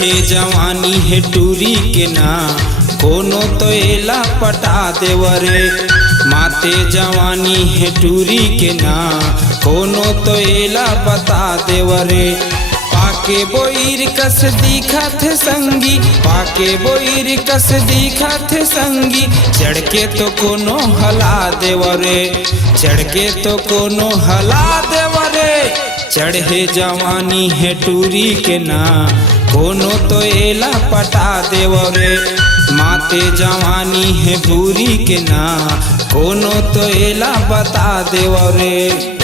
चढ़े जवानी है टूरी के ना कोनो तो एला पटा देवरे। माते जवानी है टूरी के ना कोनो तो एला बता देवरे। पाके बोईर कस दिखत संगी, पाके बोईर कस दिखत संगी, चढ़ के तो कोनो हला देवरे, चढ़ के तो कोनो हला देवरे। चढ़े जवानी है टूरी के ना कोनो तो एला पटा देवरे। माते जवानी है भूरी के ना कोनो तो एला बता देवरे।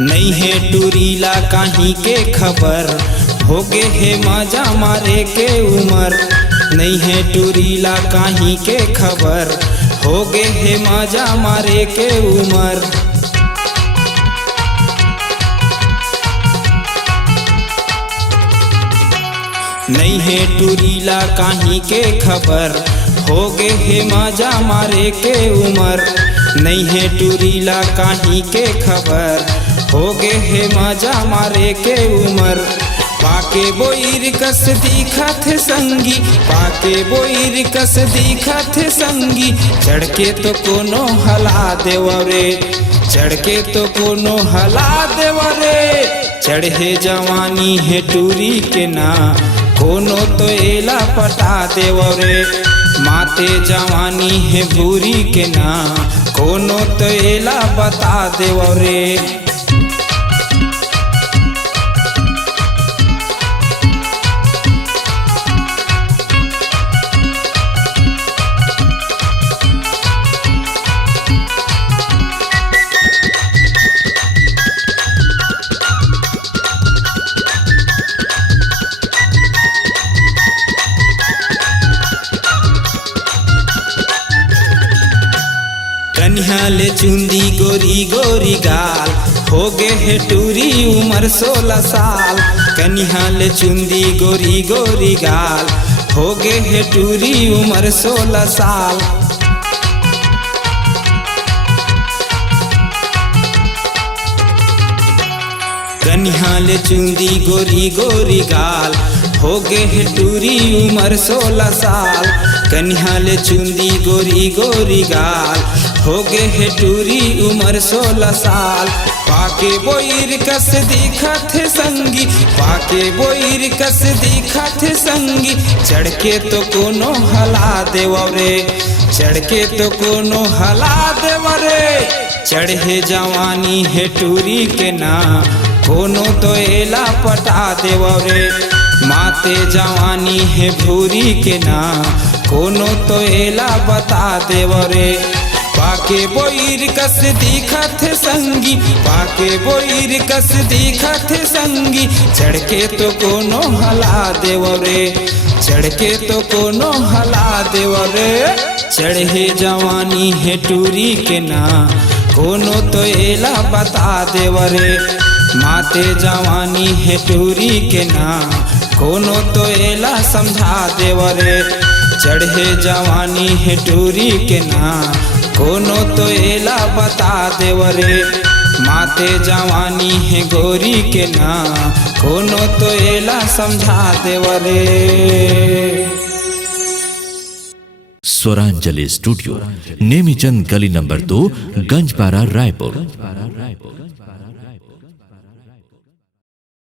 नहीं है टूरीला कहीं के खबर, हो गे है मजा मारे के उमर। नहीं है टूरीला कहीं के खबर, हो गे है मजा मारे के उमर। नहीं है टूरीला कहीं के खबर, हो गे है मजा मारे के उमर। नहीं है टूरीला कहीं के खबर, हो गे है मजा मारे के उमर। पाके बोईर कस दिखत संगी, पाके बोईर कस दिखत संगी, चढ़ के तो कोनो हला देवरे, चढ़ के तो कोनो हला देवरे। चढ़े जवानी है टूरी के ना कोनो तो एला पटा देवरे। माते जवानी है भूरी के ना कोनो तो एला बता देवरे। कन्हाले चुंदी गोरी गोरी गाल, हो गे है टूरी उमर 16 साल। कन्हाले चुंदी गोरी गोरी गाल, हो गे है टूरी उमर 16 साल। कन्हाले चुंदी गोरी गोरी गाल, हो गे है टूरी उमर 16 साल। कन्हाले चुंदी गोरी गोरी गाल, हो गे है टूरी उमर 16 साल। पाके बोईर कस दिखत संगी, पाके बोईर कस दिखत संगी, चढ़ के तो कोनो हला देवरे, चढ़ के तो कोनो हला देवरे। चढ़े जवानी है टूरी के ना कोनो तो एला पटा देवरे। माते जवानी है भूरी के ना कोनो तो एला बता देवरे। पाके बोईर कस दिखत संगी, पाके बोईर कस दिखत संगी, चढ़ के तो कोनो हला देवरे, चढ़ के तो कोनो हला देवरे। चढ़े जवानी है टूरी के ना कोनो तो एला बता देवरे। माते जवानी है टूरी के ना कोनो तो एला समझा देवरे। चढ़े जवानी है टूरी के ना कोनो तो एला बता देवरे। माते जवानी है गोरी के ना कोनो तो एला समझा देवरे। स्वरांजलि स्टूडियो, नेमीचंद गली नंबर 2, गंजपारा, रायपुर।